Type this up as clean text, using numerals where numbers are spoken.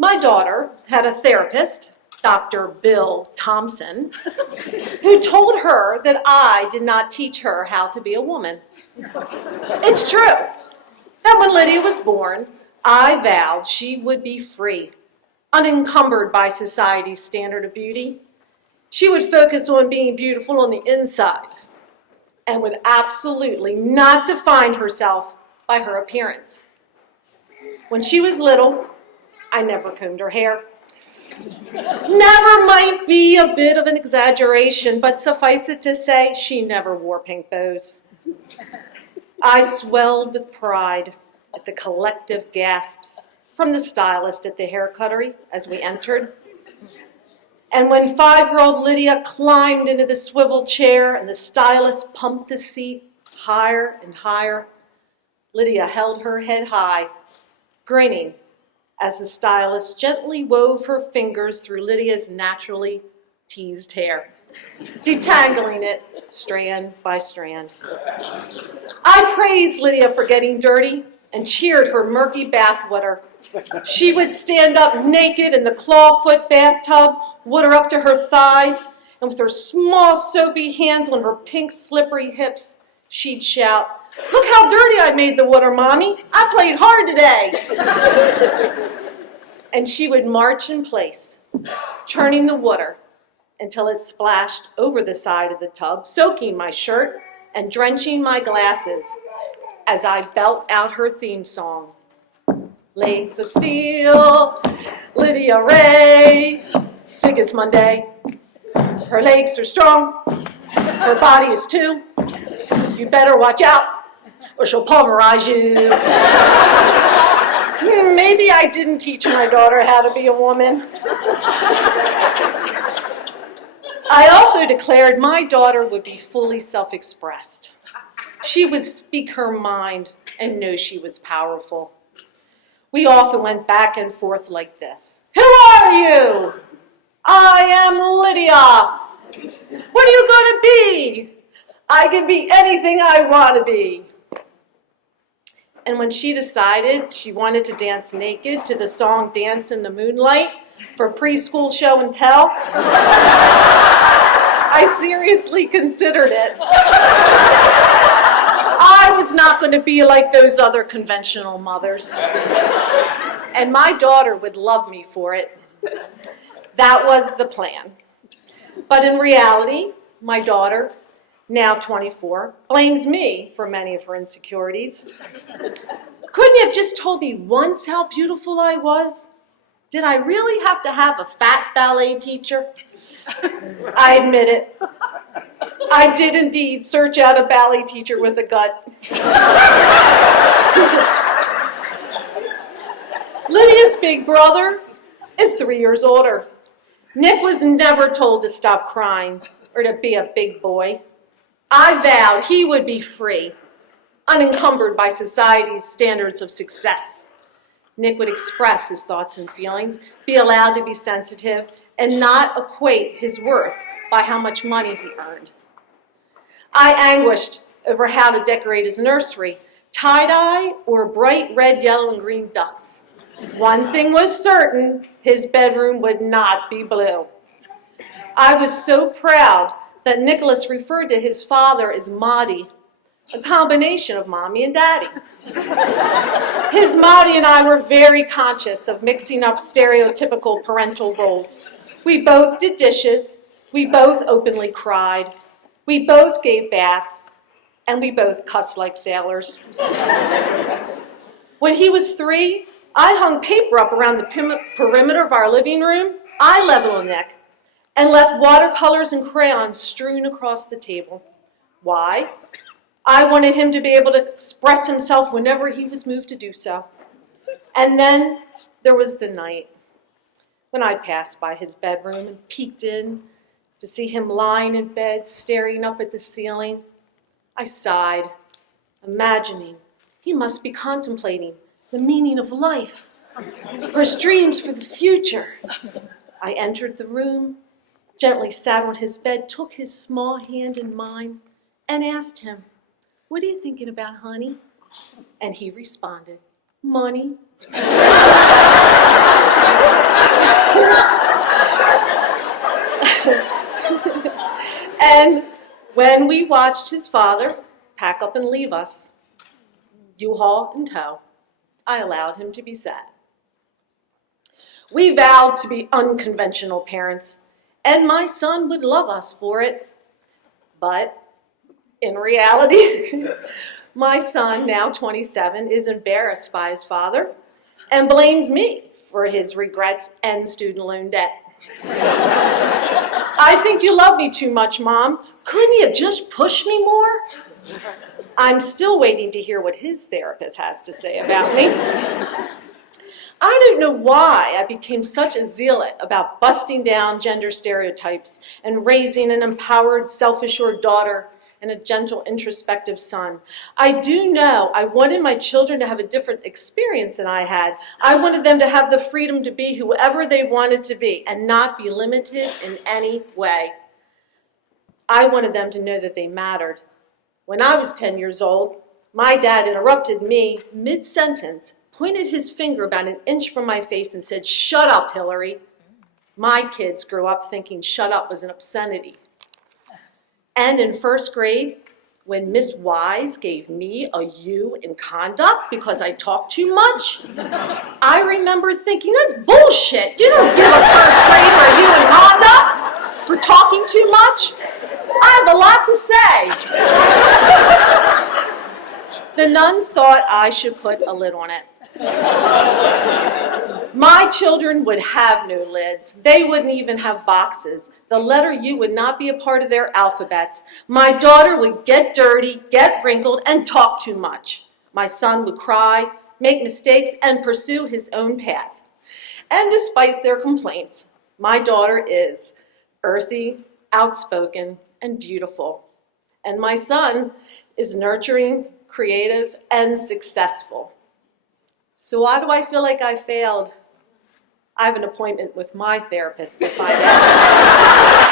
My daughter had a therapist, Dr. Bill Thompson, who told her that I did not teach her how to be a woman. It's true that when Lydia was born, I vowed she would be free, unencumbered by society's standard of beauty. She would focus on being beautiful on the inside and would absolutely not define herself by her appearance. When she was little, I never combed her hair. Never might be a bit of an exaggeration, but suffice it to say, she never wore pink bows. I swelled with pride at the collective gasps from the stylist at the hair cuttery as we entered. And when 5-year-old Lydia climbed into the swivel chair and the stylist pumped the seat higher and higher, Lydia held her head high, grinning as the stylist gently wove her fingers through Lydia's naturally teased hair, detangling it strand by strand. I praised Lydia for getting dirty and cheered her murky bathwater. She would stand up naked in the clawfoot bathtub, water up to her thighs, and with her small soapy hands on her pink slippery hips, she'd shout, "Look how dirty I made the water, Mommy. I played hard today." And she would march in place, churning the water until it splashed over the side of the tub, soaking my shirt and drenching my glasses as I belt out her theme song. Legs of steel, Lydia Ray, Sigismondi. Her legs are strong, her body is too. You better watch out, or she'll pulverize you. Maybe I didn't teach my daughter how to be a woman. I also declared my daughter would be fully self-expressed. She would speak her mind and know she was powerful. We often went back and forth like this. "Who are you?" "I am Lydia." "What are you going to be?" "I can be anything I want to be." And when she decided she wanted to dance naked to the song Dance in the Moonlight for preschool show and tell, I seriously considered it. I was not going to be like those other conventional mothers. And my daughter would love me for it. That was the plan. But in reality, my daughter, now 24, blames me for many of her insecurities. Couldn't you have just told me once how beautiful I was? Did I really have to have a fat ballet teacher? I admit it. I did indeed search out a ballet teacher with a gut. Lydia's big brother is 3 years older. Nick was never told to stop crying or to be a big boy. I vowed he would be free, unencumbered by society's standards of success. Nick would express his thoughts and feelings, be allowed to be sensitive, and not equate his worth by how much money he earned. I anguished over how to decorate his nursery, tie-dye or bright red, yellow, and green ducks. One thing was certain, his bedroom would not be blue. I was so proud that Nicholas referred to his father as Maudie, a combination of Mommy and Daddy. His Maudie and I were very conscious of mixing up stereotypical parental roles. We both did dishes, we both openly cried, we both gave baths, and we both cussed like sailors. When he was 3, I hung paper up around the perimeter of our living room, eye level on Nick, and left watercolors and crayons strewn across the table. Why? I wanted him to be able to express himself whenever he was moved to do so. And then there was the night when I passed by his bedroom and peeked in to see him lying in bed, staring up at the ceiling. I sighed, imagining he must be contemplating the meaning of life or his dreams for the future. I entered the room, gently sat on his bed, took his small hand in mine, and asked him, "What are you thinking about, honey?" And he responded, Money. And when we watched his father pack up and leave us, U-Haul in tow, I allowed him to be sad. We vowed to be unconventional parents, and my son would love us for it. But in reality, my son, now 27, is embarrassed by his father and blames me for his regrets and student loan debt. I think you love me too much, Mom. Couldn't you just push me more? I'm still waiting to hear what his therapist has to say about me. I don't know why I became such a zealot about busting down gender stereotypes and raising an empowered, self-assured daughter and a gentle, introspective son. I do know I wanted my children to have a different experience than I had. I wanted them to have the freedom to be whoever they wanted to be and not be limited in any way. I wanted them to know that they mattered. When I was 10 years old, my dad interrupted me mid-sentence, pointed his finger about an inch from my face and said, "Shut up, Hilary." My kids grew up thinking shut up was an obscenity. And in first grade, when Miss Wise gave me a U in conduct because I talked too much, I remember thinking, that's bullshit. You don't give a first grader a U in conduct for talking too much. I have a lot to say. The nuns thought I should put a lid on it. My children would have no lids. They wouldn't even have boxes. The letter U would not be a part of their alphabets. My daughter would get dirty, get wrinkled, and talk too much. My son would cry, make mistakes, and pursue his own path. And despite their complaints, my daughter is earthy, outspoken, and beautiful. And my son is nurturing, creative, and successful. So why do I feel like I failed? I have an appointment with my therapist to find out.